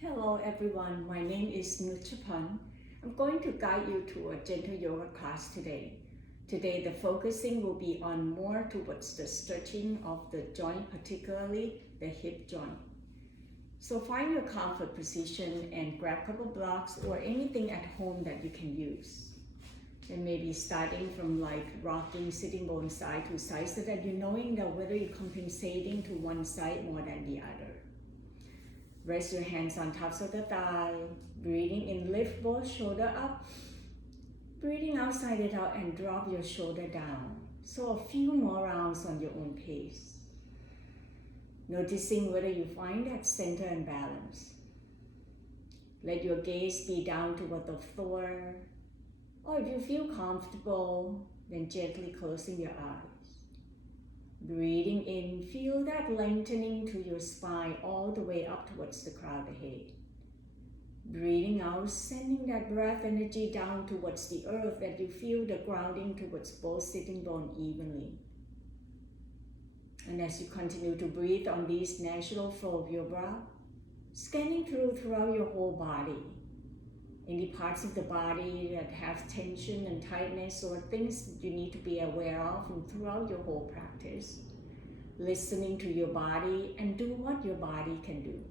Hello everyone, my name is Nuchapan. I'm going to guide you to a gentle yoga class today. Today the focusing will be on more towards the stretching of the joint, particularly the hip joint. So find your comfort position and grab a couple blocks or anything at home that you can use. And maybe starting from like rocking sitting bone side to side so that you're knowing that whether you're compensating to one side more than the other. Rest your hands on tops of the thigh. Breathing in, lift both shoulder up. Breathing out, side it out and drop your shoulder down. So a few more rounds on your own pace. Noticing whether you find that center and balance. Let your gaze be down toward the floor. Or if you feel comfortable, then gently closing your eyes. Breathing in, feel that lengthening to your spine all the way up towards the crown of the head. Breathing out, sending that breath energy down towards the earth, that you feel the grounding towards both sitting bone evenly. And as you continue to breathe on this natural flow of your breath, scanning throughout your whole body. Any parts of the body that have tension and tightness or things that you need to be aware of and throughout your whole practice. Listening to your body and do what your body can do.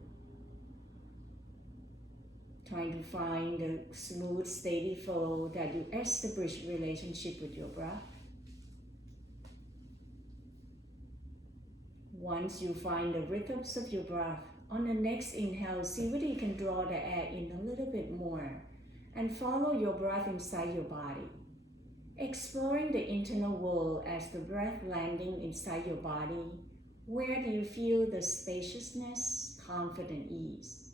Trying to find a smooth, steady flow that you establish relationship with your breath. Once you find the rhythms of your breath, on the next inhale, see whether you can draw the air in a little bit more and follow your breath inside your body. Exploring the internal world as the breath landing inside your body. Where do you feel the spaciousness, comfort, and ease?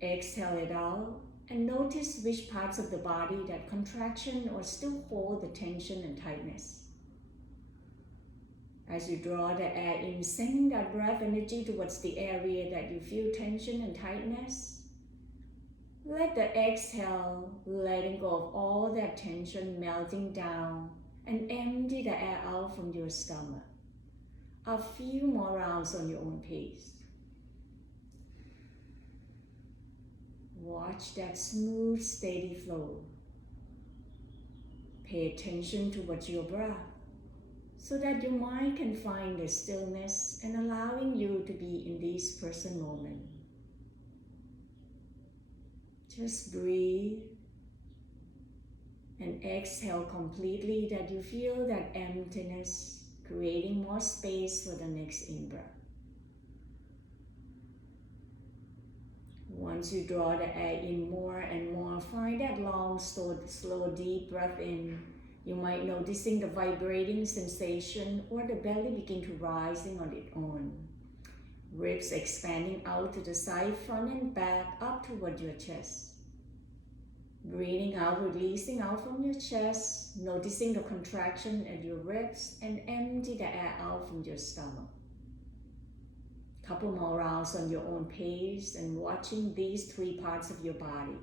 Exhale it out and notice which parts of the body that contraction or still hold the tension and tightness. As you draw the air in, sending that breath energy towards the area that you feel tension and tightness. Let the exhale, letting go of all that tension melting down and empty the air out from your stomach. A few more rounds on your own pace. Watch that smooth, steady flow. Pay attention towards your breath so that your mind can find the stillness and allowing you to be in this present moment. Just breathe and exhale completely, that you feel that emptiness, creating more space for the next in-breath. Once you draw the air in more and more, find that long, slow, deep breath in. You might noticing the vibrating sensation or the belly begin to rising on its own. Ribs expanding out to the side, front and back, up toward your chest. Breathing out, releasing out from your chest, noticing the contraction at your ribs and empty the air out from your stomach. Couple more rounds on your own pace and watching these three parts of your body.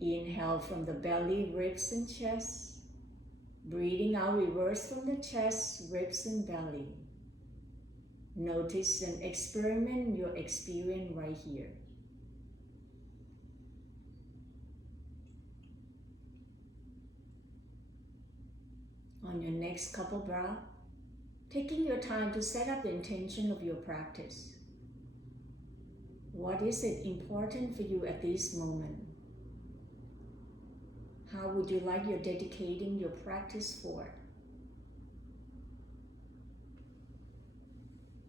Inhale from the belly, ribs and chest. Breathing out, reverse from the chest, ribs and belly. Notice and experiment your experience right here. On your next couple breaths, taking your time to set up the intention of your practice. What is it important for you at this moment? How would you like your dedicating your practice for?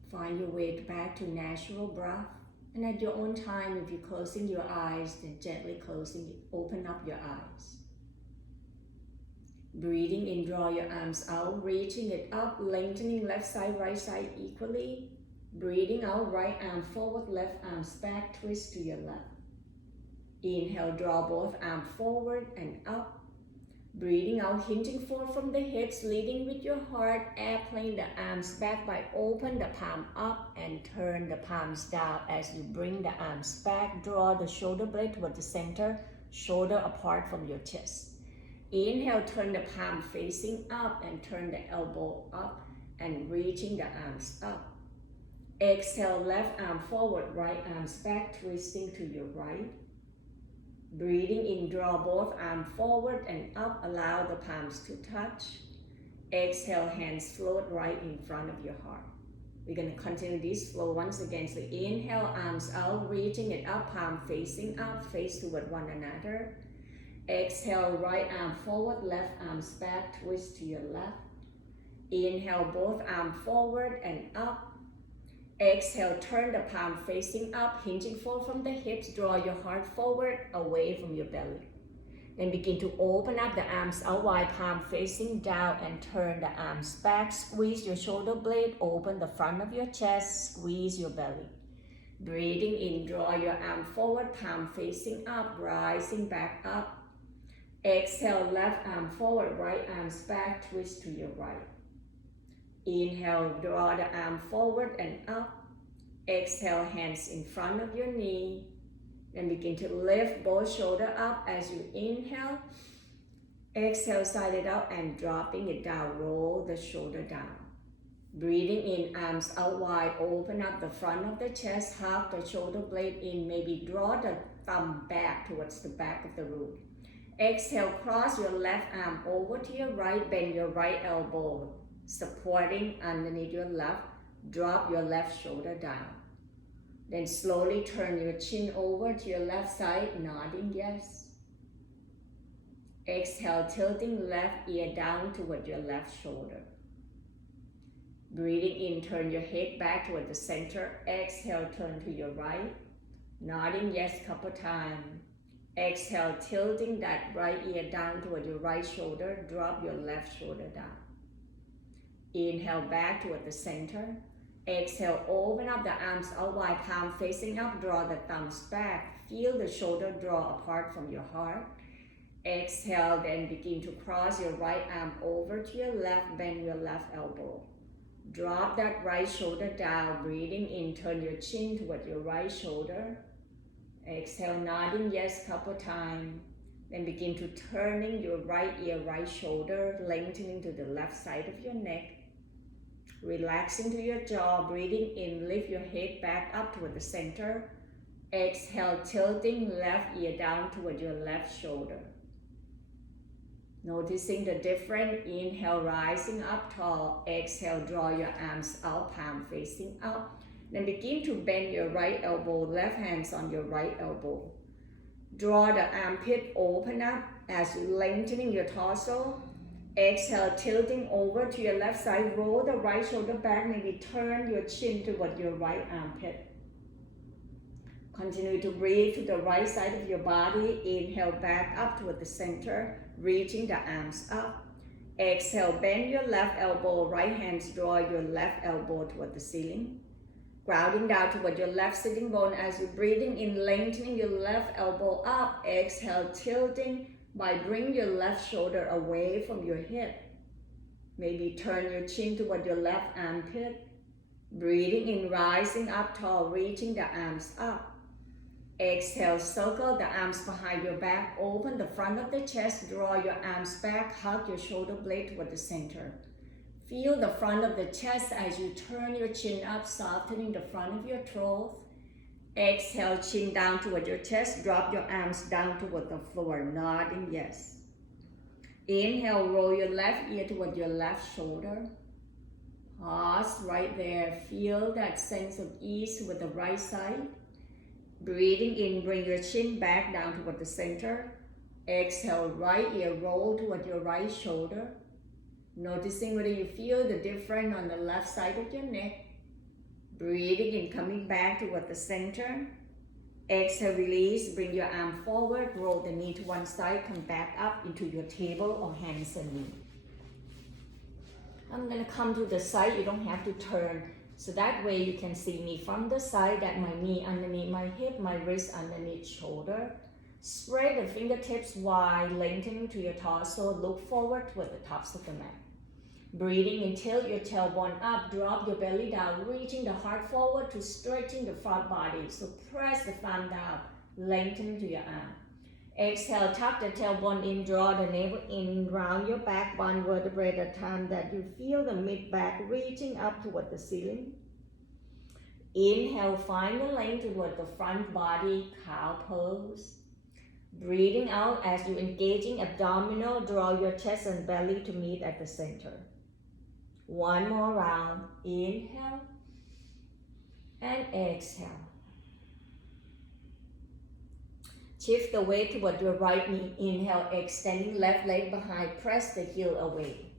Find your way back to natural breath, and at your own time, if you're closing your eyes, then gently open up your eyes. Breathing in, draw your arms out, reaching it up, lengthening left side, right side equally. Breathing out, right arm forward, left arms back, twist to your left. Inhale, draw both arms forward and up. Breathing out, hinging forward from the hips, leading with your heart, airplane the arms back by open the palm up and turn the palms down as you bring the arms back. Draw the shoulder blade toward the center, shoulder apart from your chest. Inhale, turn the palm facing up and turn the elbow up and reaching the arms up. Exhale, left arm forward, right arms back, twisting to your right. Breathing in, draw both arms forward and up, allow the palms to touch. Exhale, hands float right in front of your heart. We're going to continue this flow once again. So inhale, arms out, reaching it up, palm facing up, face toward one another. Exhale, right arm forward, left arms back, twist to your left. Inhale, both arms forward and up. Exhale, turn the palm facing up, hinging forward from the hips, draw your heart forward, away from your belly. Then begin to open up the arms out wide, palm facing down, and turn the arms back. Squeeze your shoulder blade, open the front of your chest, squeeze your belly. Breathing in, draw your arm forward, palm facing up, rising back up. Exhale, left arm forward, right arms back, twist to your right. Inhale, draw the arm forward and up. Exhale, hands in front of your knee. Then begin to lift both shoulders up as you inhale. Exhale, side it out and dropping it down. Roll the shoulder down. Breathing in, arms out wide. Open up the front of the chest. Hug the shoulder blade in. Maybe draw the thumb back towards the back of the room. Exhale, cross your left arm over to your right. Bend your right elbow, supporting underneath your left. Drop your left shoulder down. Then slowly turn your chin over to your left side, nodding yes. Exhale, tilting left ear down toward your left shoulder. Breathing in, turn your head back toward the center. Exhale, turn to your right, nodding yes couple times. Exhale, tilting that right ear down toward your right shoulder. Drop your left shoulder down. Inhale, back toward the center. Exhale, open up the arms out wide, palm facing up, draw the thumbs back. Feel the shoulder draw apart from your heart. Exhale, then begin to cross your right arm over to your left, bend your left elbow. Drop that right shoulder down, breathing in, turn your chin toward your right shoulder. Exhale, nodding yes couple times. Then begin to turning your right ear, right shoulder, lengthening to the left side of your neck. Relaxing to your jaw, breathing in, lift your head back up toward the center. Exhale, tilting left ear down toward your left shoulder. Noticing the difference. Inhale, rising up tall. Exhale, draw your arms out, palm facing up. Then begin to bend your right elbow, left hands on your right elbow. Draw the armpit, open up as you lengthening your torso. Exhale, tilting over to your left side, roll the right shoulder back, maybe turn your chin toward your right armpit. Continue to breathe to the right side of your body. Inhale, back up toward the center, reaching the arms up. Exhale, bend your left elbow, right hands, draw your left elbow toward the ceiling. Grounding down toward your left sitting bone as you're breathing in, lengthening your left elbow up. Exhale, tilting by bringing your left shoulder away from your hip. Maybe turn your chin toward your left armpit. Breathing in, rising up tall, reaching the arms up. Exhale, circle the arms behind your back, open the front of the chest, draw your arms back, hug your shoulder blade toward the center. Feel the front of the chest as you turn your chin up, softening the front of your throat. Exhale, chin down toward your chest, drop your arms down toward the floor, nodding yes. Inhale, roll your left ear toward your left shoulder. Pause right there, feel that sense of ease with the right side. Breathing in, bring your chin back down toward the center. Exhale, right ear roll toward your right shoulder. Noticing whether you feel the difference on the left side of your neck. Breathing in, coming back toward the center. Exhale, release, bring your arm forward, roll the knee to one side, come back up into your table or hands and knee. I'm going to come to the side, you don't have to turn. So that way you can see me from the side, that my knee underneath my hip, my wrist underneath shoulder. Spread the fingertips wide, lengthening to your torso, look forward toward the tops of the mat. Breathing in, tilt your tailbone up, drop your belly down, reaching the heart forward to stretching the front body. So press the thumb down, lengthening to your arm. Exhale, tuck the tailbone in, draw the navel in, round your back one vertebrae at a time that you feel the mid-back reaching up toward the ceiling. Inhale, find the length toward the front body, cow pose. Breathing out as you engaging abdominal, draw your chest and belly to meet at the center. One more round. Inhale and exhale. Shift the weight toward your right knee. Inhale, extending left leg behind, press the heel away.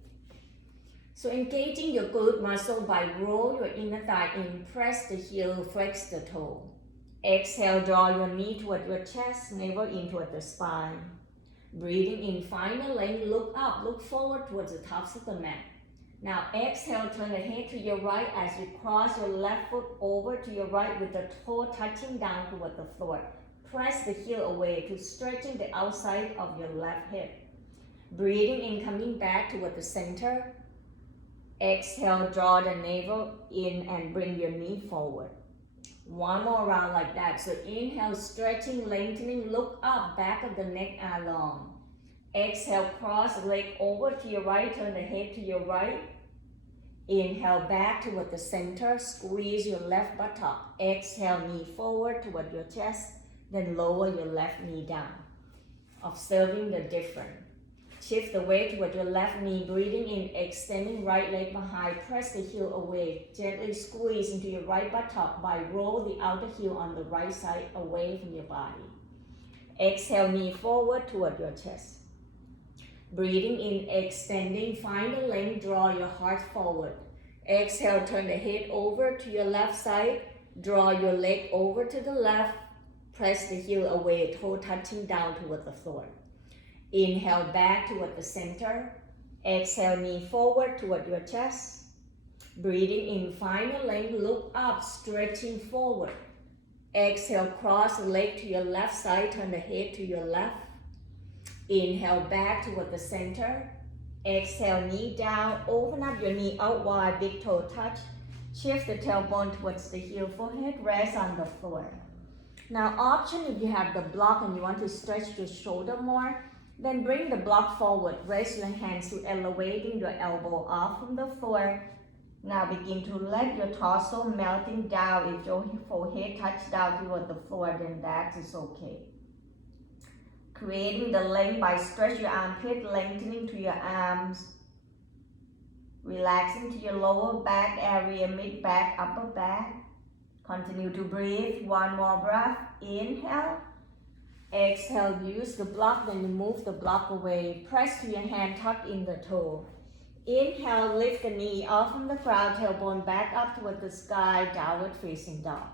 So engaging your glute muscle by roll your inner thigh in, press the heel, flex the toe. Exhale, draw your knee toward your chest, navel in toward the spine. Breathing in, find the length, look up, look forward towards the tops of the mat. Now exhale, turn the head to your right as you cross your left foot over to your right with the toe touching down toward the floor. Press the heel away to stretching the outside of your left hip. Breathing in, coming back toward the center. Exhale, draw the navel in and bring your knee forward. One more round like that. So inhale, stretching, lengthening, look up, back of the neck are long. Exhale, cross the leg over to your right, turn the head to your right. Inhale, back toward the center, squeeze your left buttock. Exhale, knee forward toward your chest, then lower your left knee down. Observing the difference. Shift the weight toward your left knee, breathing in, extending right leg behind, press the heel away. Gently squeeze into your right buttock by roll the outer heel on the right side away from your body. Exhale, knee forward toward your chest. Breathing in, extending, find the length, draw your heart forward. Exhale, turn the head over to your left side, draw your leg over to the left, press the heel away, toe touching down toward the floor. Inhale, back toward the center. Exhale, knee forward toward your chest. Breathing in, find the length, look up, stretching forward. Exhale, cross the leg to your left side, turn the head to your left. Inhale, back toward the center. Exhale, knee down, open up your knee out wide, big toe touch. Shift the tailbone towards the heel, forehead rest on the floor. Now option, if you have the block and you want to stretch your shoulder more, then bring the block forward, raise your hands to elevating your elbow off from the floor. Now begin to let your torso melting down. If your forehead touch down toward the floor, then that is okay. Creating the length by stretch your armpit, lengthening to your arms. Relaxing to your lower back area, mid back, upper back. Continue to breathe. One more breath. Inhale. Exhale, use the block, then you move the block away. Press to your hand, tuck in the toe. Inhale, lift the knee off from the ground, tailbone back up toward the sky, downward facing dog.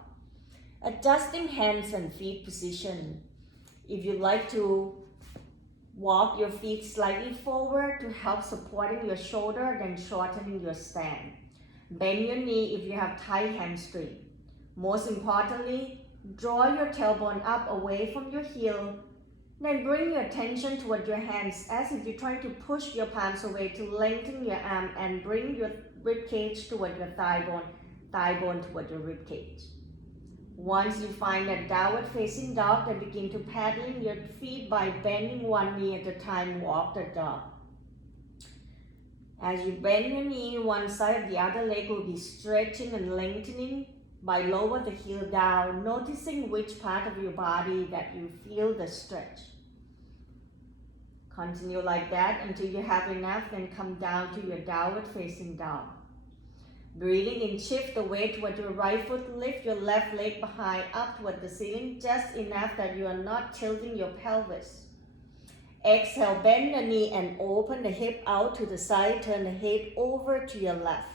Adjusting hands and feet position. If you like to walk your feet slightly forward to help supporting your shoulder, then shortening your stand. Bend your knee if you have tight hamstring. Most importantly, draw your tailbone up away from your heel. Then bring your attention toward your hands as if you're trying to push your palms away to lengthen your arm and bring your rib cage toward your thigh bone toward your rib cage. Once you find a downward facing dog, then begin to paddling your feet by bending one knee at a time, walk the dog. As you bend your knee, one side of the other leg will be stretching and lengthening by lower the heel down, noticing which part of your body that you feel the stretch. Continue like that until you have enough, then come down to your downward facing dog. Breathing in, shift the weight toward your right foot, lift your left leg behind up toward the ceiling, just enough that you are not tilting your pelvis. Exhale, bend the knee and open the hip out to the side, turn the head over to your left.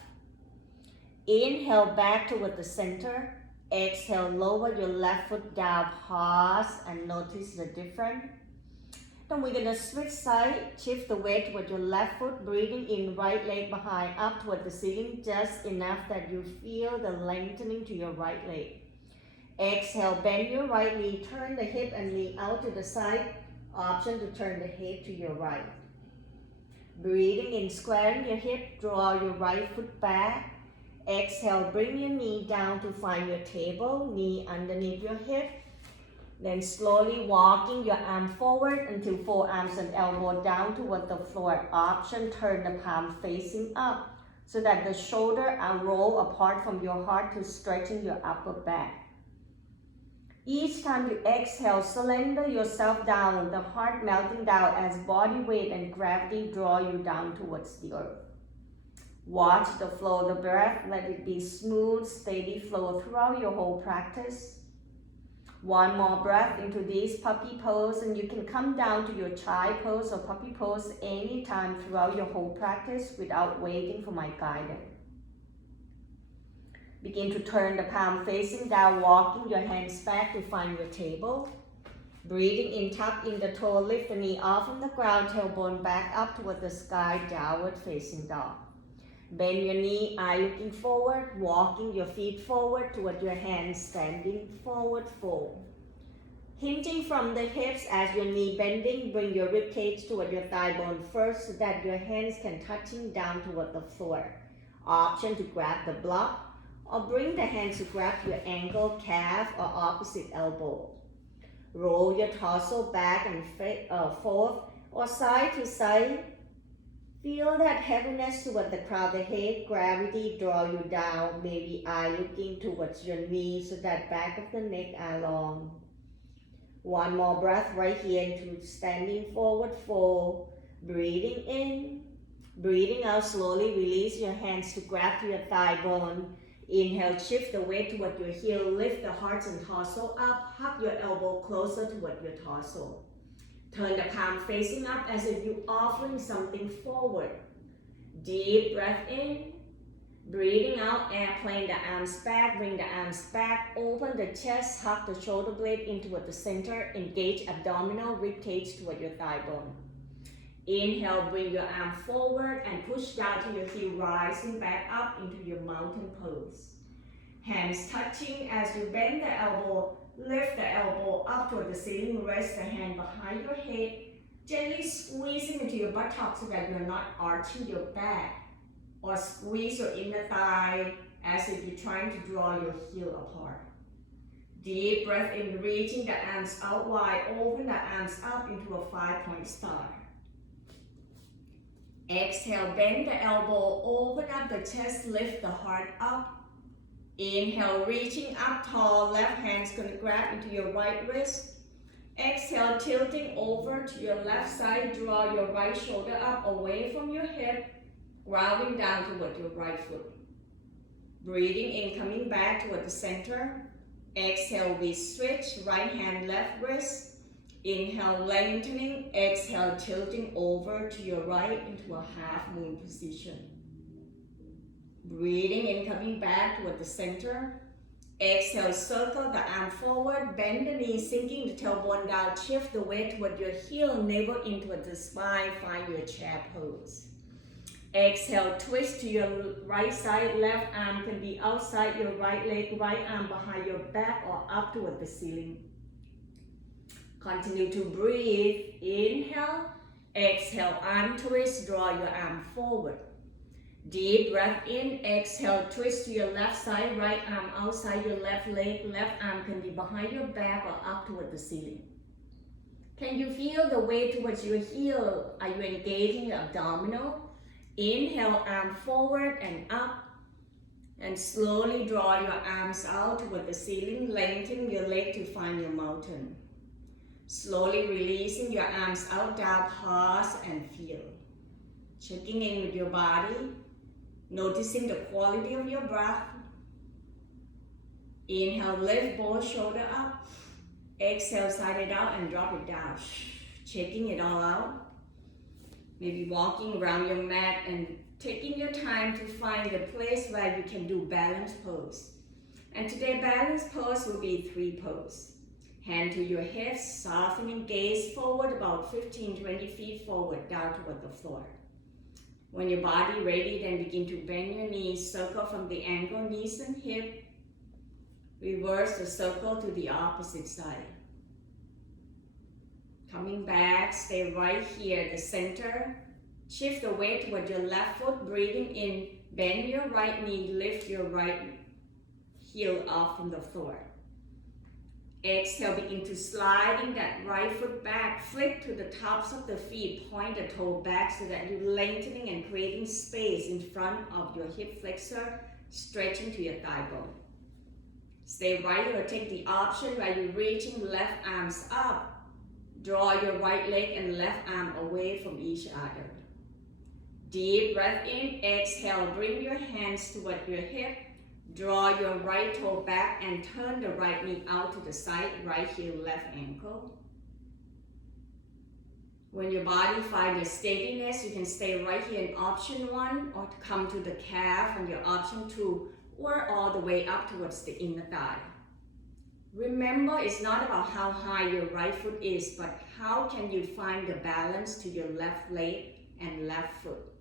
Inhale, back toward the center. Exhale, lower your left foot down, pause and notice the difference. Then we're gonna switch side, shift the weight toward your left foot, breathing in, right leg behind, up toward the ceiling, just enough that you feel the lengthening to your right leg. Exhale, bend your right knee, turn the hip and knee out to the side, option to turn the head to your right. Breathing in, squaring your hip, draw your right foot back. Exhale, bring your knee down to find your table, knee underneath your hip. Then slowly walking your arm forward until forearms and elbow down toward the floor. Option, turn the palm facing up. so that the shoulders are rolled apart from your heart to strengthen your upper back. Each time you exhale, surrender yourself down, the heart melting down as body weight and gravity draw you down towards the earth. Watch the flow of the breath. Let it be smooth, steady flow throughout your whole practice. One more breath into this puppy pose, and you can come down to your child pose or puppy pose anytime throughout your whole practice without waiting for my guidance. Begin to turn the palm facing down, walking your hands back to find your table. Breathing in, tuck in the toe, lift the knee off from the ground, tailbone back up toward the sky, downward facing dog. Bend your knee, eye looking forward, walking your feet forward toward your hands, standing forward fold. Hinging from the hips as your knee bending, bring your rib cage toward your thigh bone first so that your hands can touching down toward the floor. Option to grab the block, or bring the hands to grab your ankle, calf, or opposite elbow. Roll your torso back and forth or side to side. Feel that heaviness toward the crown of the head. Gravity draw you down, maybe eye looking towards your knees so that back of the neck are long. One more breath right here into standing forward fold. Breathing in, breathing out slowly. Release your hands to grab to your thigh bone. Inhale, shift the weight toward your heel, lift the heart and torso up, hug your elbow closer toward your torso. Turn the palm facing up as if you're offering something forward. Deep breath in, breathing out, airplane the arms back, bring the arms back, open the chest, hug the shoulder blade in toward the center, engage abdominal, rib cage toward your thigh bone. Inhale, bring your arm forward and push down to your heel, rising back up into your mountain pose. Hands touching as you bend the elbow, lift the elbow up toward the ceiling, rest the hand behind your head, gently squeezing into your buttocks so that you're not arching your back, or squeeze your inner thigh as if you're trying to draw your heel apart. Deep breath in, reaching the arms out wide, open the arms up into a 5-point star. Exhale, bend the elbow, open up the chest, lift the heart up. Inhale, reaching up tall, left hand's gonna grab into your right wrist. Exhale, tilting over to your left side, draw your right shoulder up away from your hip, grounding down toward your right foot. Breathing in, coming back toward the center. Exhale, we switch, right hand, left wrist. Inhale, lengthening. Exhale, tilting over to your right into a half moon position. Breathing in, coming back toward the center. Exhale, circle the arm forward, bend the knee, sinking the tailbone down, shift the weight toward your heel, navel in toward the spine, find your chair pose. Exhale, twist to your right side, left arm can be outside your right leg, right arm behind your back or up toward the ceiling. Continue to breathe. Inhale, exhale, untwist, draw your arm forward. Deep breath in, exhale, twist to your left side, right arm outside your left leg, left arm can be behind your back or up toward the ceiling. Can you feel the weight towards your heel? Are you engaging your abdominal? Inhale, arm forward and up. And slowly draw your arms out toward the ceiling, lengthen your leg to find your mountain. Slowly releasing your arms out, down, pause and feel. Checking in with your body, noticing the quality of your breath. Inhale, lift both shoulders up. Exhale, side it out and drop it down. Checking it all out. Maybe walking around your mat and taking your time to find a place where you can do balance pose. And today balance pose will be 3 pose. Hand to your hips, softening gaze forward about 15-20 feet forward, down toward the floor. When your body ready, then begin to bend your knees, circle from the ankle, knees and hip. Reverse the circle to the opposite side. Coming back, stay right here, the center. Shift the weight toward your left foot, breathing in. Bend your right knee, lift your right heel off from the floor. Exhale, begin to sliding that right foot back, flip to the tops of the feet, point the toe back so that you're lengthening and creating space in front of your hip flexor, stretching to your thigh bone. Stay right here, take the option where you're reaching left arms up. Draw your right leg and left arm away from each other. Deep breath in, exhale, bring your hands toward your hip. Draw your right toe back and turn the right knee out to the side, right heel, left ankle. When your body finds a steadiness, you can stay right here in option 1 or come to the calf on your option 2 or all the way up towards the inner thigh. Remember, it's not about how high your right foot is, but how can you find the balance to your left leg and left foot.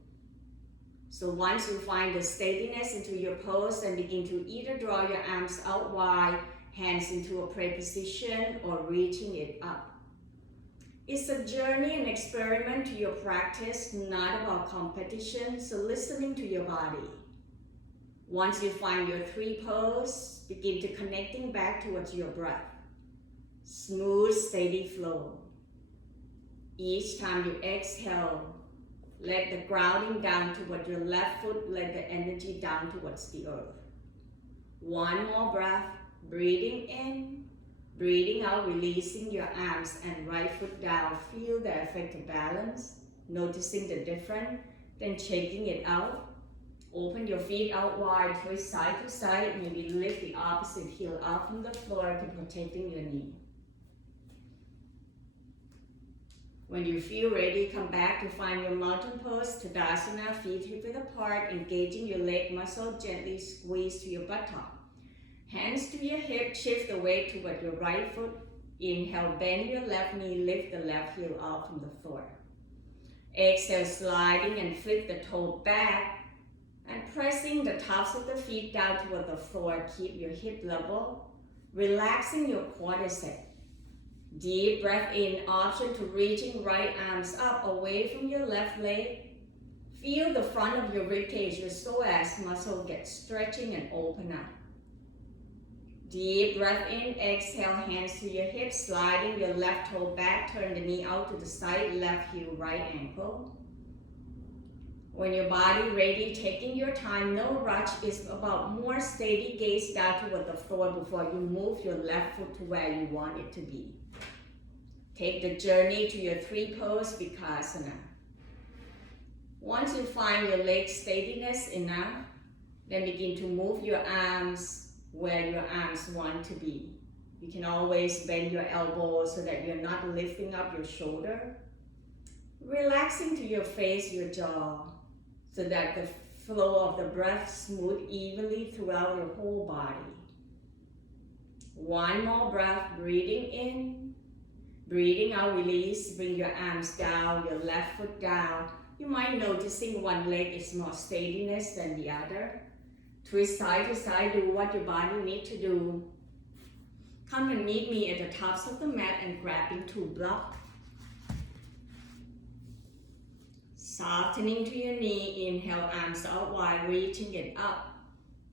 So once you find the steadiness into your pose, then begin to either draw your arms out wide, hands into a prayer position, or reaching it up. It's a journey and experiment to your practice, not about competition, so listening to your body. Once you find your 3 pose, begin to connecting back towards your breath. Smooth, steady flow. Each time you exhale, let the grounding down toward your left foot, let the energy down towards the earth. One more breath, breathing in, breathing out, releasing your arms and right foot down. Feel the effect of balance, noticing the difference, then shaking it out. Open your feet out wide, twist side to side, maybe lift the opposite heel out from the floor to protecting your knee. When you feel ready, come back to find your mountain pose, Tadasana, feet hip width apart, engaging your leg muscle, gently squeeze to your buttock. Hands to your hip, shift the weight toward your right foot. Inhale, bend your left knee, lift the left heel out from the floor. Exhale, sliding and flip the toe back and pressing the tops of the feet down toward the floor. Keep your hip level, relaxing your quadricep. Deep breath in, option to reaching right arms up away from your left leg. Feel the front of your ribcage, your psoas muscle get stretching and open up. Deep breath in, exhale, hands to your hips, sliding your left toe back, turn the knee out to the side, left heel, right ankle. When your body ready, taking your time, no rush, is about more steady gaze down toward the floor before you move your left foot to where you want it to be. Take the journey to your 3 pose Vipassana. Once you find your leg steadiness enough, then begin to move your arms where your arms want to be. You can always bend your elbows so that you're not lifting up your shoulder. Relaxing to your face, your jaw, so that the flow of the breath smooth evenly throughout your whole body. One more breath, breathing in. Breathing out, release, bring your arms down, your left foot down. You might noticing one leg is more steadiness than the other. Twist side to side, do what your body needs to do. Come and meet me at the tops of the mat and grabbing to block. Softening to your knee, inhale, arms out wide, reaching it up.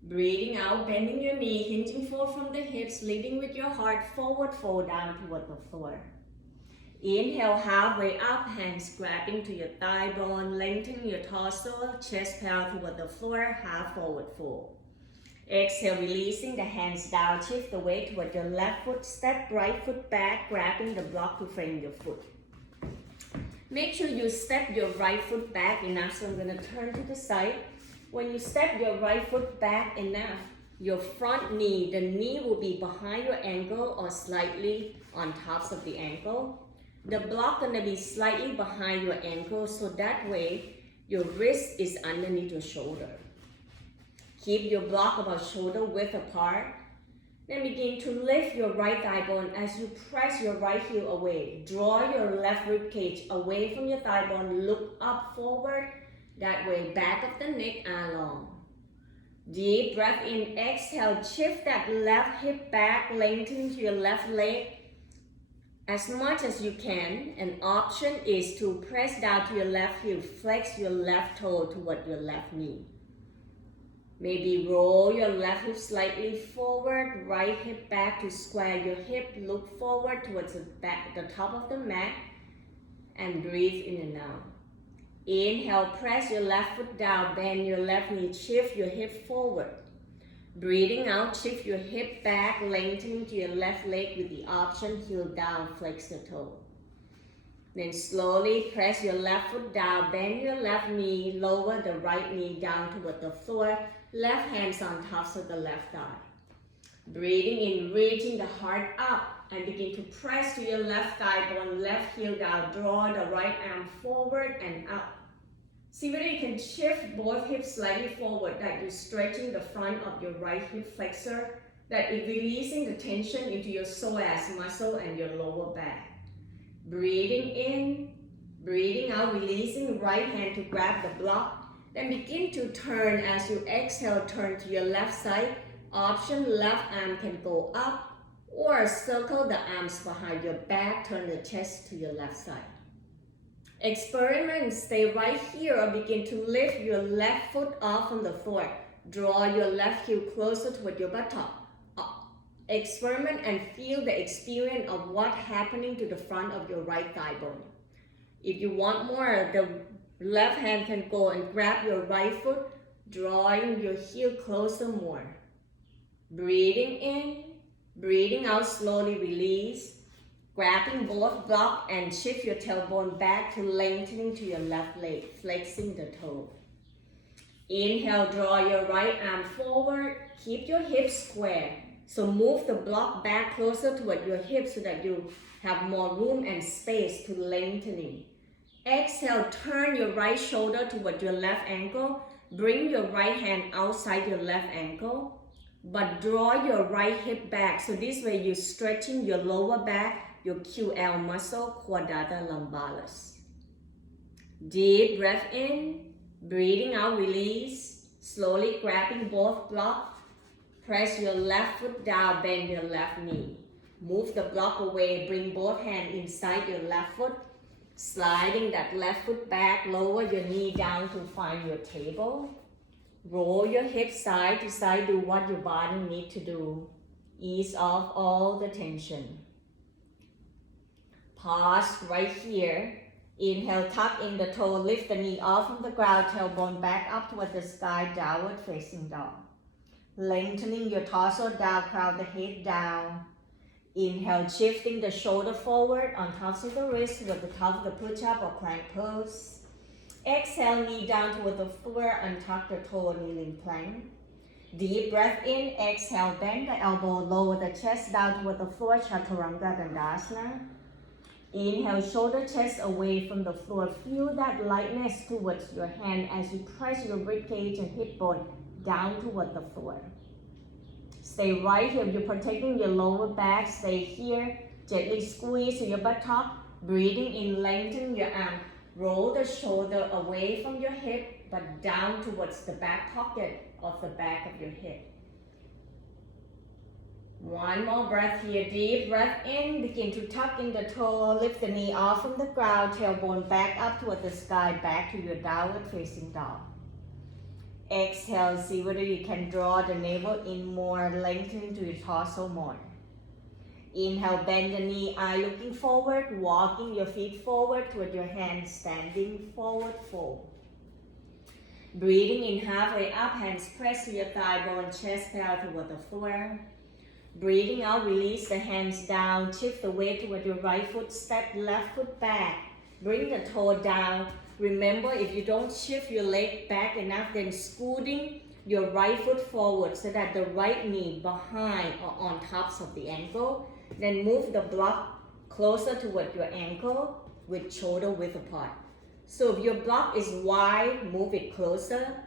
Breathing out, bending your knee, hinging forward from the hips, leading with your heart, forward fold down toward the floor. Inhale, halfway up, hands grabbing to your thigh bone, lengthening your torso, chest parallel toward the floor, half forward fold. Exhale, releasing the hands down, shift the weight toward your left foot, step right foot back, grabbing the block to frame your foot. Make sure you step your right foot back enough, so I'm going to turn to the side. When you step your right foot back enough, your front knee, the knee will be behind your ankle or slightly on tops of the ankle. The block gonna be slightly behind your ankle, so that way your wrist is underneath your shoulder. Keep your block about shoulder width apart. Then begin to lift your right thigh bone as you press your right heel away. Draw your left rib cage away from your thigh bone, look up forward. That way, back of the neck are long. Deep breath in, exhale, shift that left hip back, lengthen to your left leg as much as you can. An option is to press down to your left heel, flex your left toe toward your left knee. Maybe roll your left hip slightly forward, right hip back to square your hip, look forward towards the top of the mat, and breathe in and out. Inhale, press your left foot down, bend your left knee, shift your hip forward. Breathing out, shift your hip back, lengthening to your left leg with the option, heel down, flex the toe. Then slowly press your left foot down, bend your left knee, lower the right knee down toward the floor, left hands on top of the left thigh. Breathing in, reaching the heart up and begin to press to your left thigh bone, left heel down, draw the right arm forward and up. See whether you can shift both hips slightly forward, that you're stretching the front of your right hip flexor, that is releasing the tension into your psoas muscle and your lower back. Breathing in, breathing out, releasing right hand to grab the block. Then begin to turn as you exhale, turn to your left side. Option, left arm can go up or circle the arms behind your back, turn the chest to your left side. Experiment, stay right here or begin to lift your left foot off from the floor. Draw your left heel closer toward your buttock. Experiment and feel the experience of what's happening to the front of your right thigh bone. If you want more, the left hand can go and grab your right foot, drawing your heel closer more. Breathing in, breathing out, slowly release. Grabbing both block and shift your tailbone back to lengthening to your left leg, flexing the toe. Inhale, draw your right arm forward, keep your hips square. So move the block back closer toward your hips so that you have more room and space to lengthening. Exhale, turn your right shoulder toward your left ankle. Bring your right hand outside your left ankle, but draw your right hip back. So this way you're stretching your lower back, your QL muscle, quadrata lumbalis. Deep breath in, breathing out, release. Slowly grabbing both blocks. Press your left foot down, bend your left knee. Move the block away, bring both hands inside your left foot. Sliding that left foot back, lower your knee down to find your table. Roll your hips side to side, do what your body needs to do. Ease off all the tension. Pause right here. Inhale, tuck in the toe, lift the knee off from the ground, tailbone back up toward the sky, downward facing dog. Lengthening your torso down, crown the head down. Inhale, shifting the shoulder forward on top of the wrist with the top of the push-up or plank pose. Exhale, knee down toward the floor, untuck the toe, kneeling plank. Deep breath in, exhale, bend the elbow, lower the chest down toward the floor, Chaturanga Dandasana. Inhale, shoulder chest away from the floor. Feel that lightness towards your hand as you press your ribcage and hip bone down toward the floor. Stay right here. You're protecting your lower back. Stay here. Gently squeeze your buttock. Breathing in, lengthen your arm. Roll the shoulder away from your hip, but down towards the back pocket of the back of your hip. One more breath here. Deep breath in. Begin to tuck in the toe. Lift the knee off from the ground. Tailbone back up toward the sky. Back to your downward facing dog. Exhale, see whether you can draw the navel in more, lengthen to your torso more. Inhale, bend the knee, eye looking forward, walking your feet forward toward your hands, standing forward fold. Breathing in halfway up, hands press to your thigh bone, chest down toward the floor. Breathing out, release the hands down, shift the weight toward your right foot, step left foot back, bring the toe down. Remember, if you don't shift your leg back enough, then scooting your right foot forward so that the right knee behind or on tops of the ankle. Then move the block closer toward your ankle with shoulder width apart. So if your block is wide, move it closer.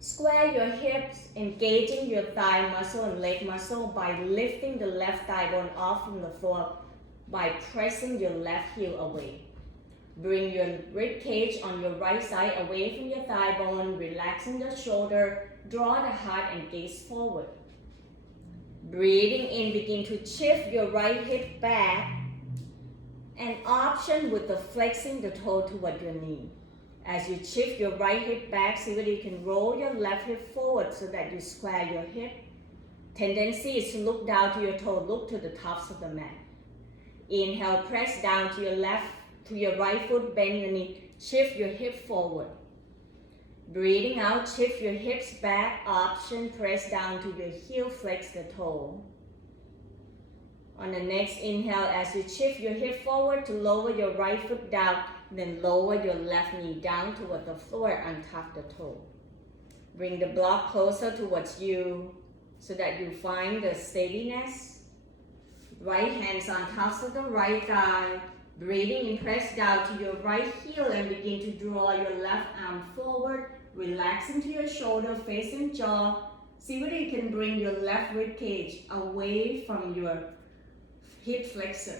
Square your hips, engaging your thigh muscle and leg muscle by lifting the left thigh bone off from the floor by pressing your left heel away. Bring your rib cage on your right side away from your thigh bone, relaxing the shoulder, draw the heart and gaze forward. Breathing in, begin to shift your right hip back and option with the flexing the toe toward your knee. As you shift your right hip back, see whether you can roll your left hip forward so that you square your hip. Tendency is to look down to your toe, look to the tops of the mat. Inhale, press down to your right foot, bend your knee, shift your hip forward. Breathing out, shift your hips back, option, press down to your heel, flex the toe. On the next inhale, as you shift your hip forward to lower your right foot down, then lower your left knee down toward the floor and tuck the toe. Bring the block closer towards you so that you find the steadiness. Right hands on tops of the right thigh. Breathing in, press down to your right heel and begin to draw your left arm forward. Relax into your shoulder, face and jaw. See whether you can bring your left rib cage away from your hip flexor.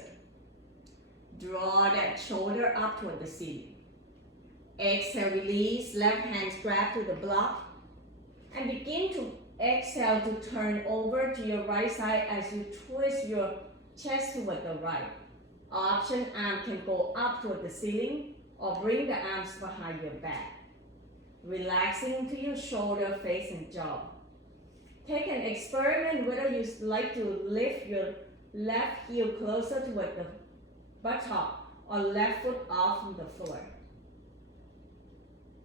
Draw that shoulder up toward the ceiling. Exhale, release, left hands grab to the block. And begin to exhale to turn over to your right side as you twist your chest toward the right. Option, arm can go up toward the ceiling or bring the arms behind your back. Relaxing into your shoulder, face and jaw. Take an experiment whether you like to lift your left heel closer toward the buttock or left foot off from the floor.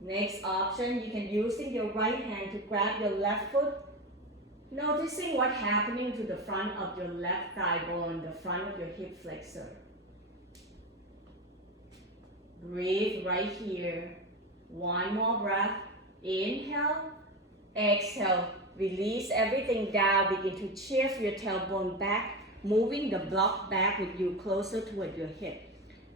Next option, you can use your right hand to grab your left foot, noticing what's happening to the front of your left thigh bone, the front of your hip flexor. Breathe right here. One more breath. Inhale, exhale, release everything down. Begin to shift your tailbone back, moving the block back with you closer toward your hip.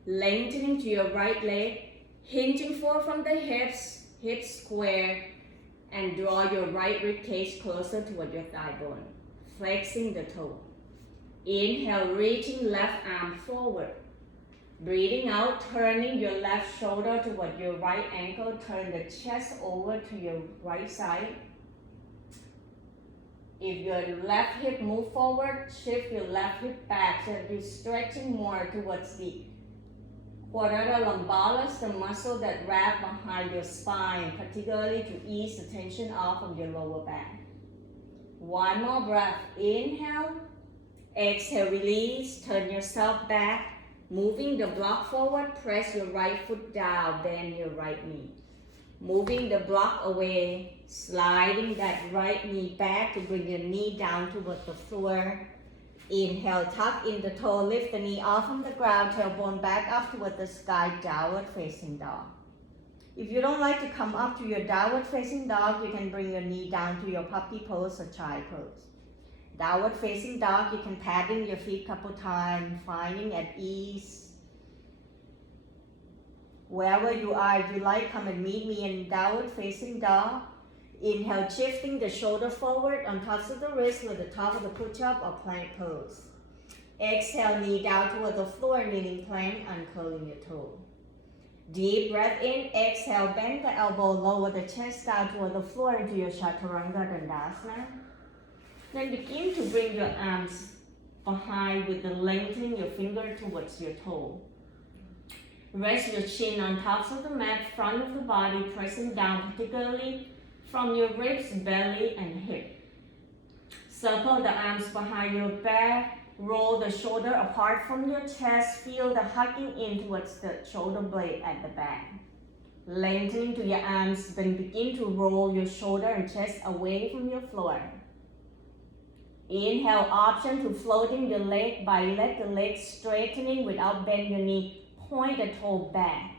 Lengthening to your right leg, hinging forward from the hips, hips square, and draw your right rib cage closer toward your thigh bone. Flexing the toe. Inhale, reaching left arm forward. Breathing out, turning your left shoulder toward your right ankle. Turn the chest over to your right side. If your left hip move forward, shift your left hip back so that you're stretching more towards the quadratus lumbalis, the muscle that wraps behind your spine, particularly to ease the tension off of your lower back. One more breath. Inhale, exhale, release, turn yourself back. Moving the block forward, press your right foot down, bend your right knee. Moving the block away, sliding that right knee back to bring your knee down toward the floor. Inhale, tuck in the toe, lift the knee off from the ground, tailbone back up toward the sky, downward facing dog. If you don't like to come up to your downward facing dog, you can bring your knee down to your puppy pose or child pose. Downward facing dog, you can paddle your feet a couple times, finding at ease. Wherever you are, if you like, come and meet me in downward facing dog. Inhale, shifting the shoulder forward on tops of the wrist with the top of the push-up or plank pose. Exhale, knee down toward the floor, kneeling plank, uncurling your toe. Deep breath in, exhale, bend the elbow, lower the chest down toward the floor into your Chaturanga Dandasana. Then begin to bring your arms behind with the lengthening your finger towards your toe. Rest your chin on tops of the mat, front of the body, pressing down particularly from your ribs, belly, and hip. Circle the arms behind your back, roll the shoulder apart from your chest, feel the hugging in towards the shoulder blade at the back. Lengthening to your arms, then begin to roll your shoulder and chest away from your floor. Inhale, option to floating your leg by let the leg straightening without bend your knee. Point the toe back.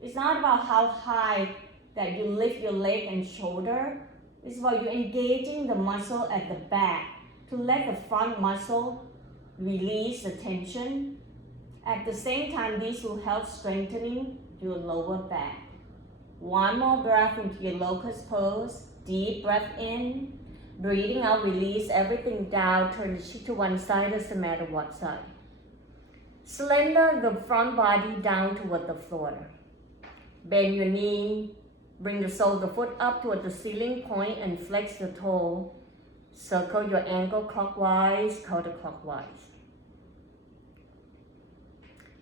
It's not about how high that you lift your leg and shoulder. It's about you engaging the muscle at the back to let the front muscle release the tension. At the same time, this will help strengthening your lower back. One more breath into your locust pose. Deep breath in. Breathing out, release everything down. Turn the cheek to one side, doesn't matter what side. Slender the front body down toward the floor. Bend your knee. Bring the sole of the foot up toward the ceiling point and flex the toe. Circle your ankle clockwise, counterclockwise.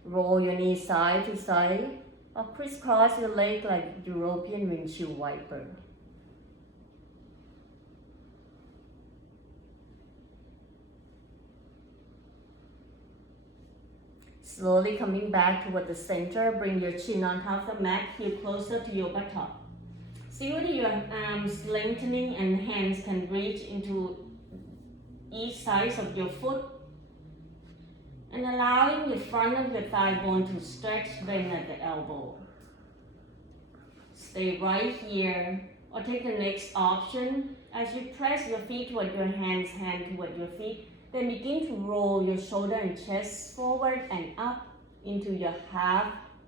Roll your knees side to side. or crisscross your leg like European windshield wiper. Slowly coming back toward the center, bring your chin on top of the mat, heel closer to your buttock. See whether your arms lengthening and hands can reach into each side of your foot. And allowing the front of your thigh bone to stretch, bend at the elbow. Stay right here, or take the next option. As you press your feet toward your hands, hand toward your feet, then begin to roll your shoulder and chest forward and up into your half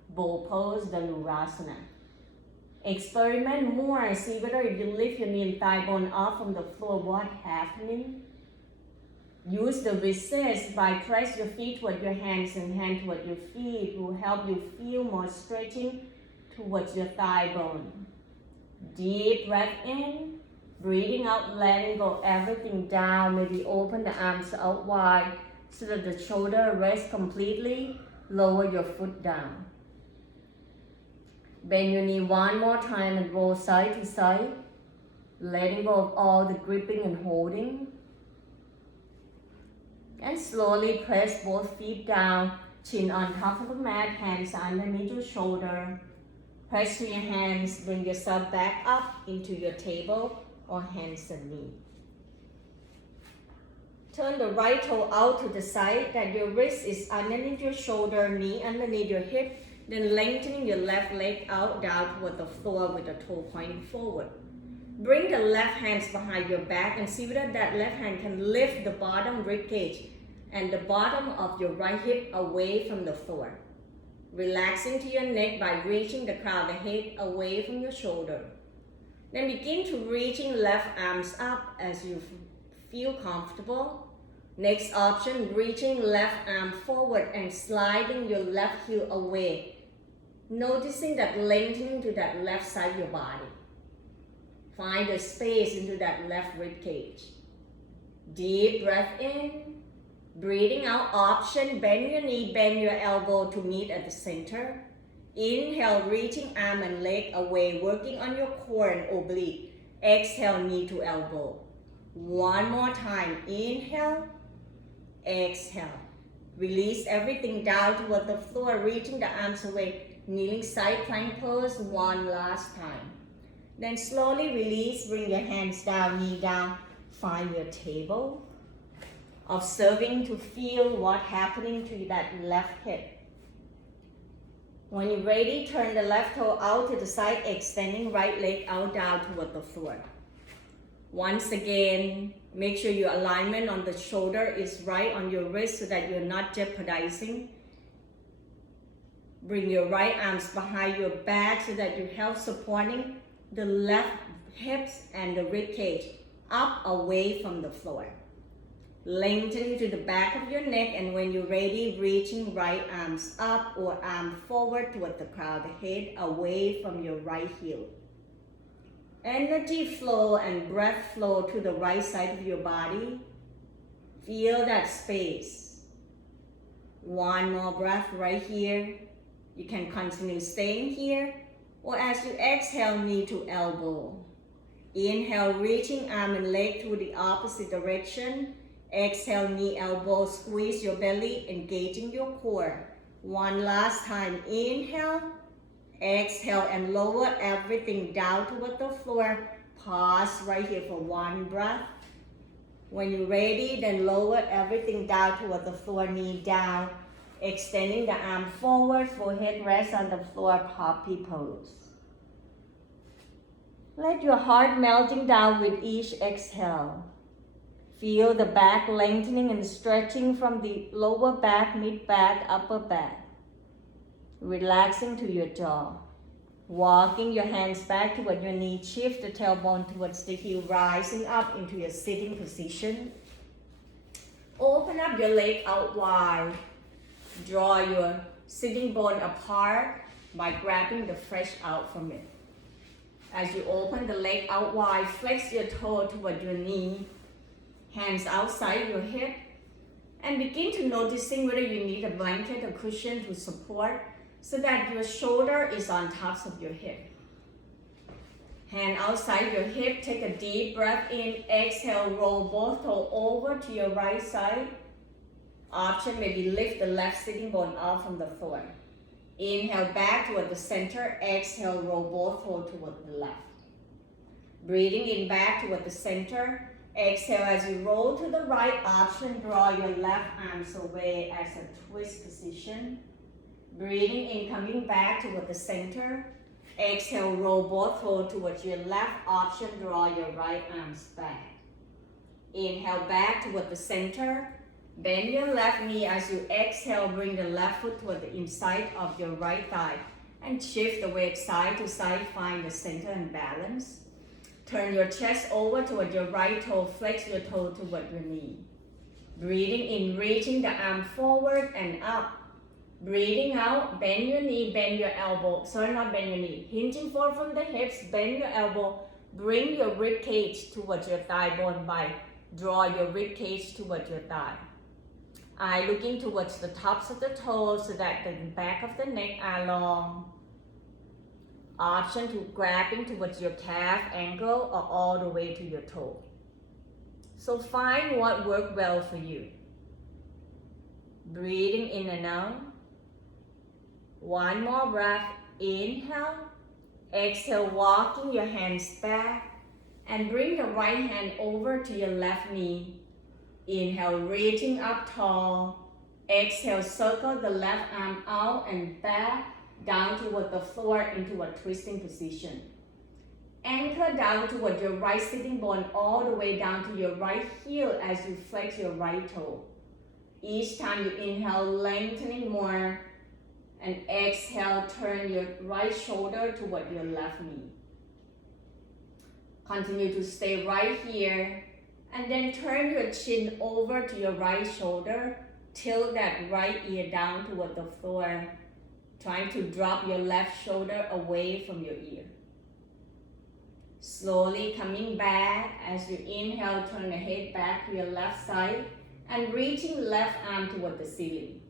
bow pose, Dhanurasana. Experiment more, see whether if you lift your knee and thigh bone off from the floor, what's happening. Use the resist by press your feet toward your hands and hand toward your feet. It will help you feel more stretching towards your thigh bone. Deep breath in, breathing out, letting go everything down. Maybe open the arms out wide so that the shoulder rests completely. Lower your foot down. Bend your knee one more time and roll side to side, letting go of all the gripping and holding. And slowly press both feet down, chin on top of the mat, hands underneath your shoulder. Press to your hands, bring yourself back up into your table or hands and knee. Turn the right toe out to the side that your wrist is underneath your shoulder, knee underneath your hip, then lengthening your left leg out down toward the floor with the toe pointing forward. Bring the left hands behind your back and see whether that left hand can lift the bottom rib cage and the bottom of your right hip away from the floor. Relaxing to your neck by reaching the crown of the head away from your shoulder. Then begin to reaching left arms up as you feel comfortable. Next option, reaching left arm forward and sliding your left heel away. Noticing that lengthening to that left side of your body. Find a space into that left rib cage. Deep breath in. Breathing out, option, bend your knee, bend your elbow to meet at the center. Inhale, reaching arm and leg away, working on your core and oblique. Exhale, knee to elbow. One more time, inhale, exhale. Release everything down toward the floor, reaching the arms away. Kneeling side plank pose, one last time. Then slowly release, bring your hands down, knee down. Find your table. Observing to feel what's happening to that left hip. When you're ready, turn the left toe out to the side, extending right leg out down toward the floor. Once again, make sure your alignment on the shoulder is right on your wrist so that you're not jeopardizing. Bring your right arms behind your back so that you help supporting the left hips and the rib cage up away from the floor. Lengthening to the back of your neck, and when you're ready, reaching right arms up or arm forward toward the crown of the head away from your right heel. Energy flow and breath flow to the right side of your body. Feel that space. One more breath right here. You can continue staying here, or as you exhale, knee to elbow. Inhale, reaching arm and leg to the opposite direction. Exhale, knee, elbow, squeeze your belly, engaging your core. One last time, inhale, exhale, and lower everything down toward the floor. Pause right here for one breath. When you're ready, then lower everything down toward the floor, knee down, extending the arm forward, forehead rests on the floor, poppy pose. Let your heart melting down with each exhale. Feel the back lengthening and stretching from the lower back, mid back, upper back. Relaxing to your jaw. Walking your hands back toward your knee, shift the tailbone towards the heel, rising up into your sitting position. Open up your leg out wide. Draw your sitting bone apart by grabbing the flesh out from it. As you open the leg out wide, flex your toe toward your knee. Hands outside your hip, and begin to noticing whether you need a blanket or cushion to support. so that your shoulder is on top of your hip. Hand outside your hip, take a deep breath in, exhale, roll both toes over to your right side. Option maybe lift the left sitting bone out from the floor. Inhale back toward the center, exhale, roll both toes toward the left. Breathing in back toward the center, exhale as you roll to the right, option draw your left arms away as a twist position. Breathing in, coming back toward the center, exhale, roll both toes towards your left, option draw your right arms back. Inhale back toward the center, bend your left knee as you exhale, bring the left foot toward the inside of your right thigh and shift the weight side to side, find the center and balance. Turn your chest over toward your right toe, flex your toe toward your knee. Breathing in, reaching the arm forward and up. Breathing out, bend your knee, bend your elbow. Sorry, not bend your knee. Hinging forward from the hips, bend your elbow. Bring your rib cage towards your thigh bone by draw your rib cage towards your thigh. Eye looking towards the tops of the toes so that the back of the neck are long. Option to grabbing towards your calf, ankle, or all the way to your toe. So find what works well for you. Breathing in and out. One more breath. Inhale. Exhale, walking your hands back and bring the right hand over to your left knee. Inhale, reaching up tall. Exhale, circle the left arm out and back down toward the floor into a twisting position. Anchor down toward your right sitting bone all the way down to your right heel as you flex your right toe. Each time you inhale, lengthening more, and exhale, turn your right shoulder toward your left knee. Continue to stay right here, and then turn your chin over to your right shoulder, tilt that right ear down toward the floor, trying to drop your left shoulder away from your ear. Slowly coming back as you inhale, turn the head back to your left side and reaching left arm toward the ceiling.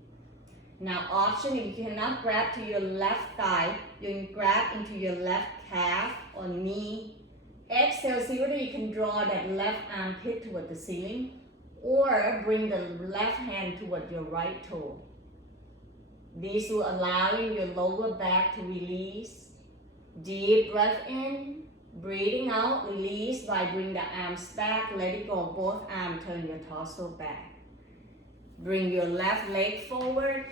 Now option, if you cannot grab to your left thigh, you can grab into your left calf or knee. Exhale, see whether you can draw that left armpit toward the ceiling or bring the left hand toward your right toe. This will allow your lower back to release. Deep breath in, breathing out, release by bringing the arms back, let it go, both arms, turn your torso back. Bring your left leg forward,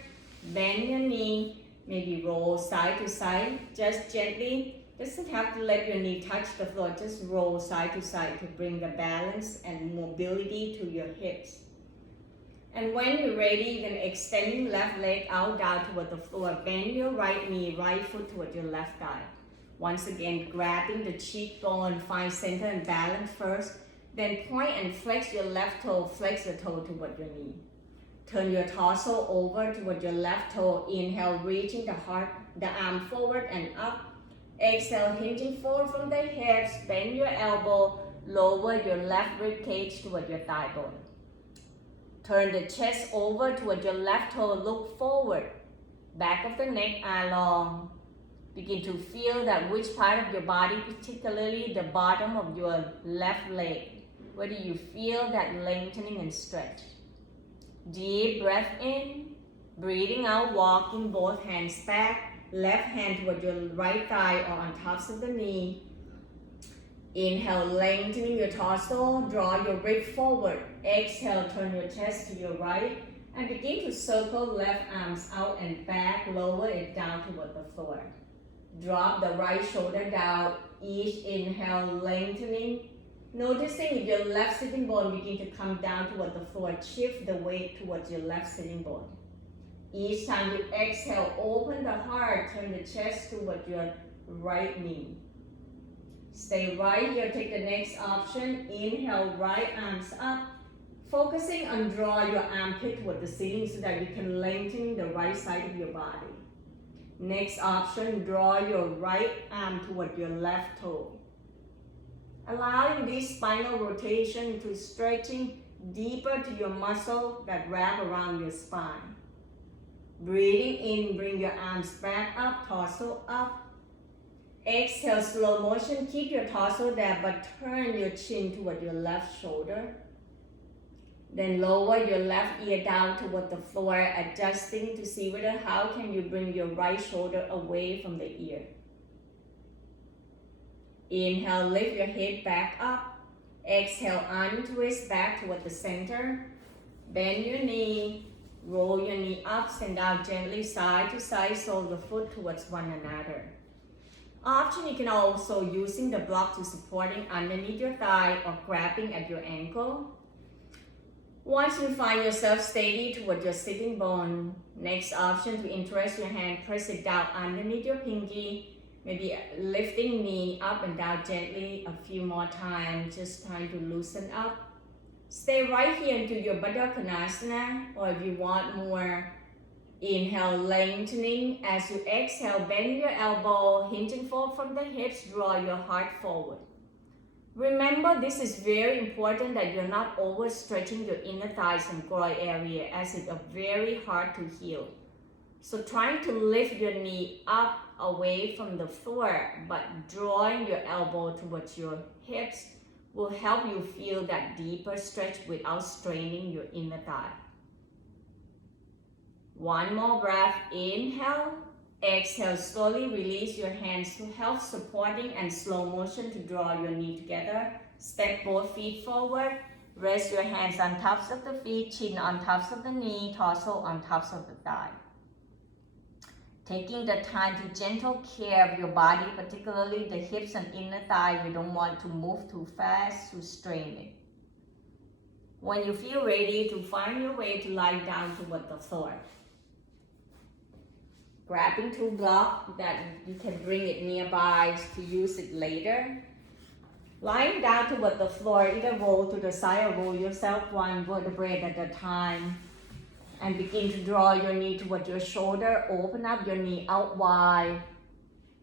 bend your knee, maybe roll side to side, just gently. Doesn't have to let your knee touch the floor, just roll side to side to bring the balance and mobility to your hips. And when you're ready, you're going to extend your left leg out down toward the floor. Bend your right knee, right foot toward your left thigh. Once again, grabbing the cheekbone, find center and balance first. Then point and flex your left toe, flex the toe toward your knee. Turn your torso over toward your left toe. Inhale, reaching the arm forward and up. Exhale, hinging forward from the hips. Bend your elbow, lower your left rib cage toward your thigh bone. Turn the chest over toward your left toe, look forward. Back of the neck are long. Begin to feel that which part of your body, particularly the bottom of your left leg, where do you feel that lengthening and stretch? Deep breath in, breathing out, walking both hands back, left hand toward your right thigh or on tops of the knee. Inhale, lengthening your torso, draw your rib forward. Exhale, turn your chest to your right and begin to circle left arms out and back, lower it down toward the floor. Drop the right shoulder down, each inhale, lengthening. Noticing if your left sitting bone begin to come down toward the floor, shift the weight towards your left sitting bone. Each time you exhale, open the heart, turn the chest toward your right knee. Stay right here, take the next option. Inhale, right arms up. Focusing on draw your armpit toward the ceiling so that you can lengthen the right side of your body. Next option, draw your right arm toward your left toe. Allowing this spinal rotation to stretching deeper to your muscle that wrap around your spine. Breathing in, bring your arms back up, torso up. Exhale, slow motion. Keep your torso there, but turn your chin toward your left shoulder. Then lower your left ear down toward the floor, adjusting to see how can you bring your right shoulder away from the ear. Inhale, lift your head back up. Exhale, untwist back toward the center. Bend your knee, roll your knee up and down gently side to side, so the foot towards one another. Option, you can also using the block to supporting underneath your thigh or grabbing at your ankle. Once you find yourself steady toward your sitting bone, next option to interest your hand, press it down underneath your pinky, maybe lifting knee up and down gently a few more times, just trying to loosen up. Stay right here into your Baddha Konasana, or if you want more, inhale, lengthening. As you exhale, bend your elbow, hinging forward from the hips, draw your heart forward. Remember, this is very important that you're not overstretching your inner thighs and groin area, as it's very hard to heal. So trying to lift your knee up away from the floor, but drawing your elbow towards your hips will help you feel that deeper stretch without straining your inner thigh. One more breath, inhale. Exhale, slowly release your hands to help supporting and slow motion to draw your knee together. Step both feet forward. Rest your hands on tops of the feet, chin on tops of the knee, torso on tops of the thigh. Taking the time to gentle care of your body, particularly the hips and inner thigh. You don't want to move too fast to strain it. When you feel ready, to find your way to lie down toward the floor. Grabbing two blocks that you can bring it nearby to use it later. Lying down toward the floor, either roll to the side or roll yourself one vertebrae at a time. And begin to draw your knee toward your shoulder. Open up your knee out wide.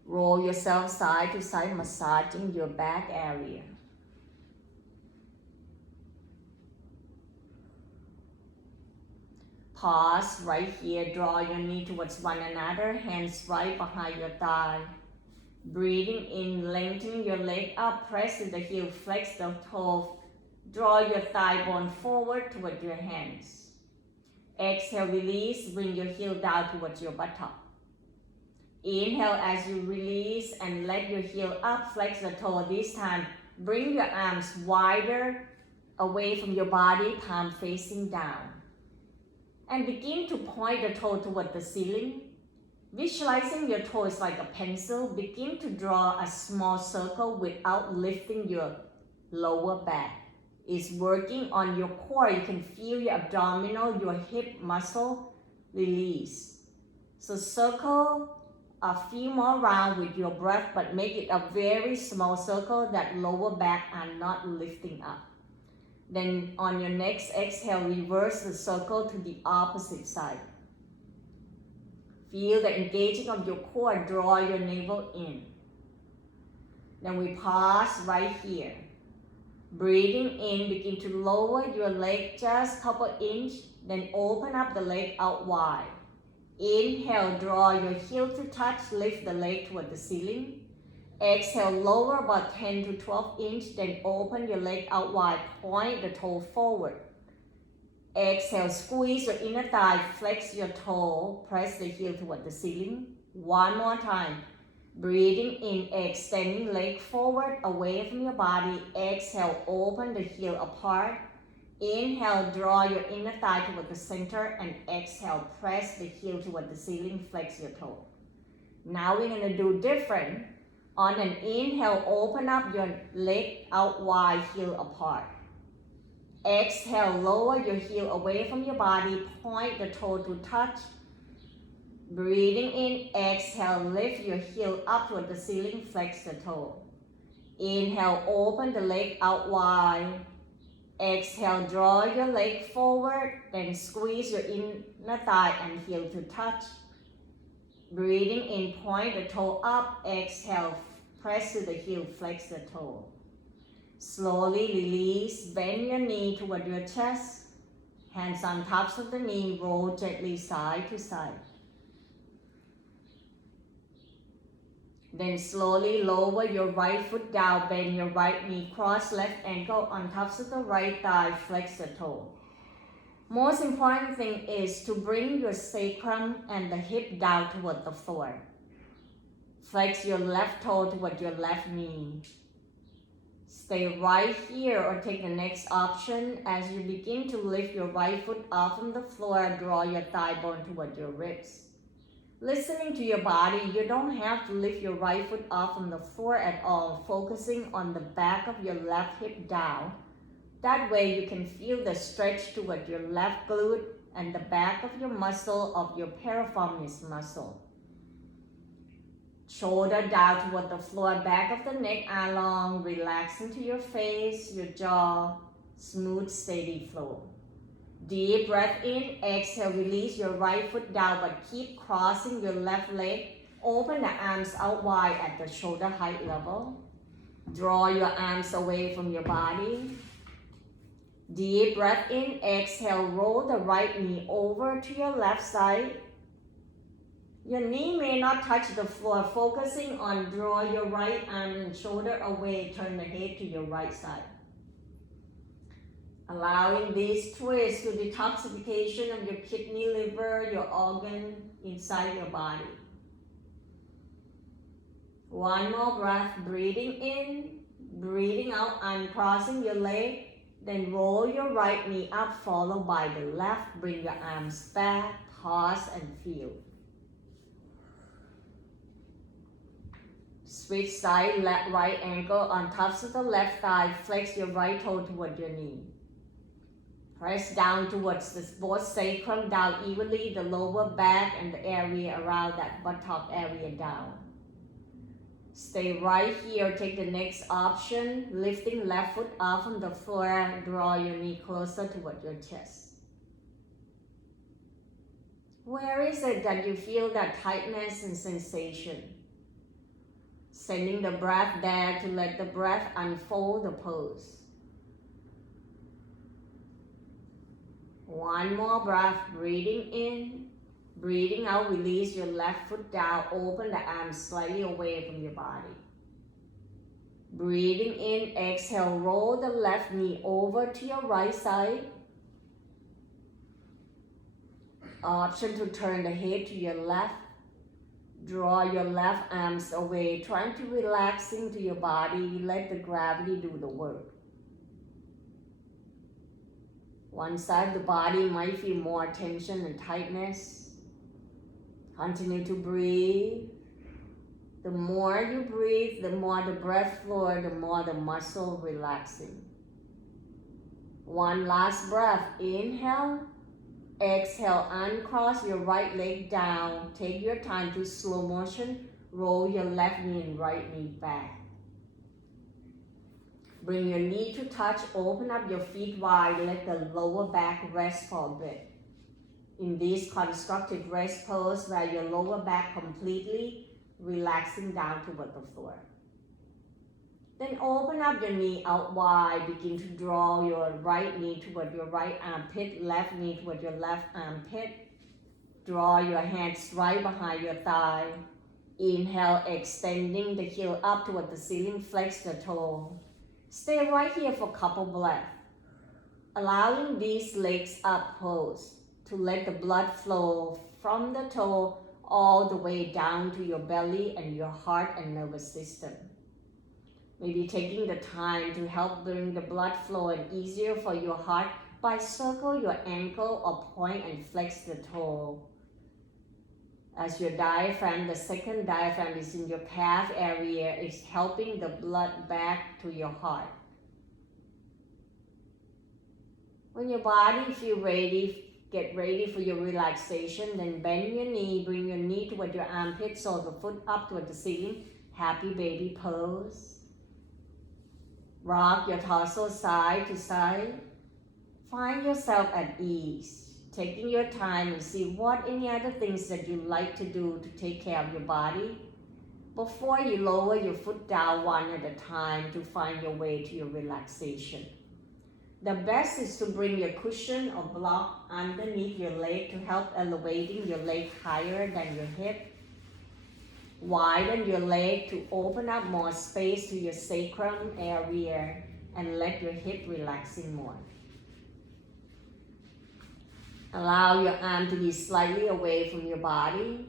Roll yourself side to side, massaging your back area. Pause right here, draw your knee towards one another, hands right behind your thigh. Breathing in, lengthening your leg up, press the heel, flex the toe, draw your thigh bone forward toward your hands. Exhale, release, bring your heel down towards your buttock. Inhale as you release and let your heel up, flex the toe. This time, bring your arms wider away from your body, palm facing down. And begin to point the toe toward the ceiling. Visualizing your toes like a pencil, begin to draw a small circle without lifting your lower back. It's working on your core. You can feel your abdominal, your hip muscle release. So circle a few more rounds with your breath, but make it a very small circle that lower back are not lifting up. Then on your next exhale, reverse the circle to the opposite side. Feel the engaging of your core, draw your navel in. Then we pause right here. Breathing in, begin to lower your leg just a couple inches, then open up the leg out wide. Inhale, draw your heel to touch, lift the leg toward the ceiling. Exhale, lower about 10 to 12 inches, then open your leg out wide, point the toe forward. Exhale, squeeze your inner thigh, flex your toe, press the heel toward the ceiling. One more time. Breathing in, extending leg forward, away from your body. Exhale, open the heel apart. Inhale, draw your inner thigh toward the center, and exhale, press the heel toward the ceiling, flex your toe. Now we're going to do different. On an inhale, open up your leg out wide, heel apart. Exhale, lower your heel away from your body, point the toe to touch. Breathing in, exhale, lift your heel up toward the ceiling, flex the toe. Inhale, open the leg out wide. Exhale, draw your leg forward, then squeeze your inner thigh and heel to touch. Breathing in, point the toe up. Exhale, press to the heel, flex the toe. Slowly release, bend your knee toward your chest. Hands on tops of the knee, roll gently side to side. Then slowly lower your right foot down, bend your right knee, cross left ankle on top of the right thigh, flex the toe. Most important thing is to bring your sacrum and the hip down toward the floor. Flex your left toe toward your left knee. Stay right here or take the next option. As you begin to lift your right foot off from the floor, draw your thigh bone toward your ribs. Listening to your body, you don't have to lift your right foot off from the floor at all, focusing on the back of your left hip down. That way you can feel the stretch toward your left glute and the back of your muscle of your piriformis muscle. Shoulder down toward the floor, back of the neck along, relax into your face, your jaw, smooth, steady flow. Deep breath in, exhale, release your right foot down, but keep crossing your left leg. Open the arms out wide at the shoulder height level. Draw your arms away from your body. Deep breath in, exhale, roll the right knee over to your left side. Your knee may not touch the floor, focusing on draw your right arm and shoulder away, turn the head to your right side. Allowing this twist to detoxification of your kidney, liver, your organ inside your body. One more breath, breathing in, breathing out, uncrossing your leg. Then roll your right knee up, followed by the left. Bring your arms back, pause and feel. Switch side, left, right ankle on top of the left thigh. Flex your right toe toward your knee. Press down towards the both sacrum down evenly, the lower back and the area around that buttock area down. Stay right here, take the next option, lifting left foot off from the floor, draw your knee closer toward your chest. Where is it that you feel that tightness and sensation? Sending the breath there to let the breath unfold the pose. One more breath, breathing in, breathing out, release your left foot down, open the arms slightly away from your body. Breathing in, exhale, roll the left knee over to your right side. Option to turn the head to your left. Draw your left arms away, trying to relax into your body, let the gravity do the work. One side of the body might feel more tension and tightness. Continue to breathe. The more you breathe, the more the breath flow, the more the muscle relaxing. One last breath. Inhale. Exhale, uncross your right leg down. Take your time to slow motion. Roll your left knee and right knee back. Bring your knee to touch, open up your feet wide, let the lower back rest for a bit. In this constructive rest pose where your lower back completely relaxing down toward the floor. Then open up your knee out wide, begin to draw your right knee toward your right armpit, left knee toward your left armpit. Draw your hands right behind your thigh. Inhale, extending the heel up toward the ceiling, flex the toe. Stay right here for a couple breaths, allowing these legs up pose to let the blood flow from the toe all the way down to your belly and your heart and nervous system. Maybe taking the time to help bring the blood flow and easier for your heart by circle your ankle or point and flex the toe. As your diaphragm, the second diaphragm is in your calf area, is helping the blood back to your heart. When your body feels ready, get ready for your relaxation, then bend your knee, bring your knee toward your armpit, so the foot up toward the ceiling, happy baby pose. Rock your torso side to side. Find yourself at ease. Taking your time and see what any other things that you like to do to take care of your body before you lower your foot down one at a time to find your way to your relaxation. The best is to bring your cushion or block underneath your leg to help elevating your leg higher than your hip. Widen your leg to open up more space to your sacrum area and let your hip relaxing more. Allow your arm to be slightly away from your body.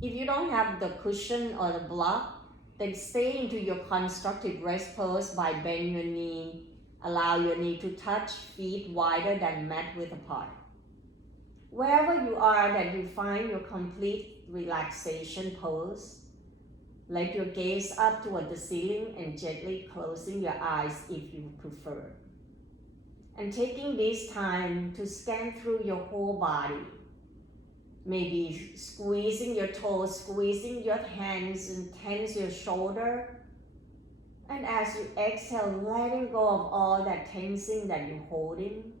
If you don't have the cushion or the block, then stay into your constructive rest pose by bend your knee. Allow your knee to touch feet wider than mat width apart. Wherever you are that you find your complete relaxation pose, let your gaze up toward the ceiling and gently closing your eyes if you prefer. And taking this time to scan through your whole body. Maybe squeezing your toes, squeezing your hands, and tense your shoulder. And as you exhale, letting go of all that tensing that you're holding,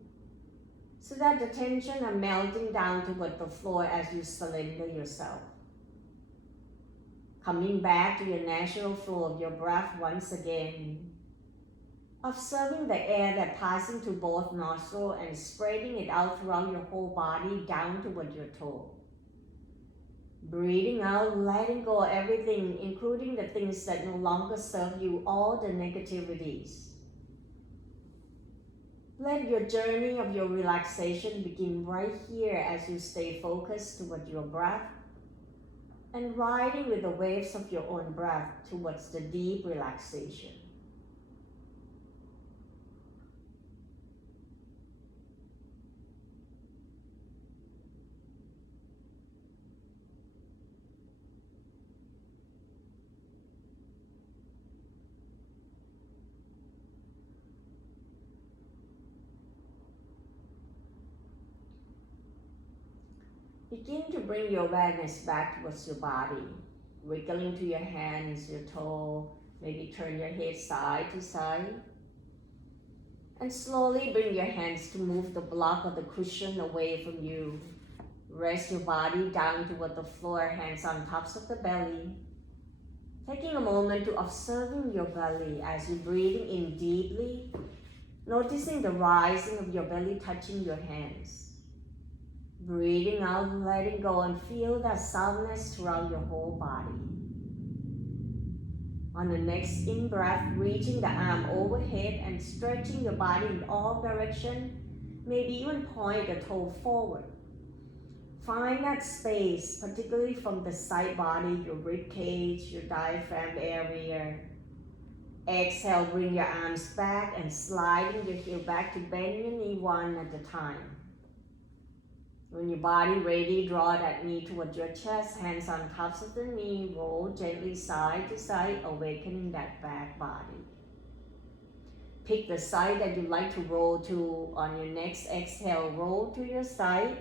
so that the tension are melting down toward the floor as you surrender yourself. Coming back to your natural flow of your breath once again. Observing the air that passing to both nostrils and spreading it out throughout your whole body down toward your toe. Breathing out, letting go of everything, including the things that no longer serve you, all the negativities. Let your journey of your relaxation begin right here as you stay focused toward your breath and riding with the waves of your own breath towards the deep relaxation. Begin to bring your awareness back towards your body, wiggling to your hands, your toe, maybe turn your head side to side. And slowly bring your hands to move the block of the cushion away from you. Rest your body down toward the floor, hands on tops of the belly. Taking a moment to observing your belly as you're breathing in deeply, noticing the rising of your belly touching your hands. Breathing out, letting go, and feel that softness throughout your whole body. On the next in-breath, reaching the arm overhead and stretching your body in all directions, maybe even point the toe forward. Find that space, particularly from the side body, your rib cage, your diaphragm area. Exhale, bring your arms back and sliding your heel back to bend your knee one at a time. When your body ready, draw that knee towards your chest, hands on tops of the knee, roll gently side to side, awakening that back body. Pick the side that you like to roll to. On your next exhale, roll to your side,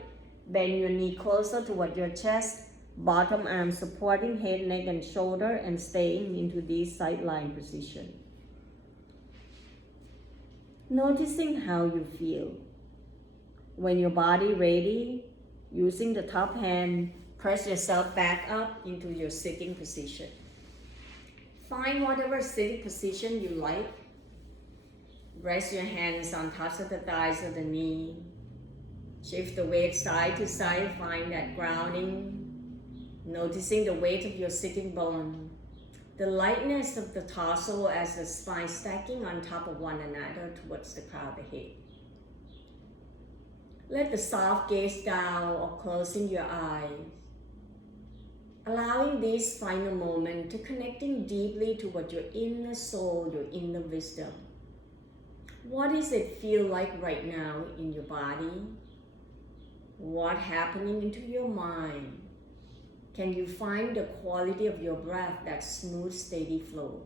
bend your knee closer toward your chest, bottom arm supporting head, neck, and shoulder, and staying into this sideline position. Noticing how you feel. When your body ready, using the top hand, press yourself back up into your sitting position. Find whatever sitting position you like. Rest your hands on tops of the thighs of the knee. Shift the weight side to side, find that grounding. Noticing the weight of your sitting bone. The lightness of the torso as the spine stacking on top of one another towards the crown of the head. Let the soft gaze down or closing your eyes. Allowing this final moment to connecting deeply toward your inner soul, your inner wisdom. What does it feel like right now in your body? What's happening into your mind? Can you find the quality of your breath, that smooth, steady flow?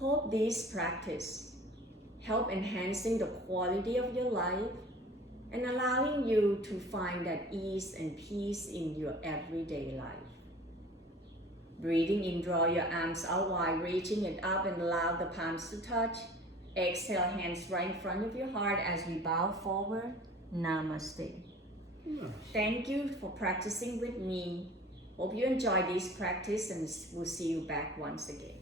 Hope this practice help enhancing the quality of your life and allowing you to find that ease and peace in your everyday life. Breathing in, draw your arms out wide, reaching it up and allow the palms to touch. Exhale, hands right in front of your heart as we bow forward. Namaste. Thank you for practicing with me. Hope you enjoy this practice and we'll see you back once again.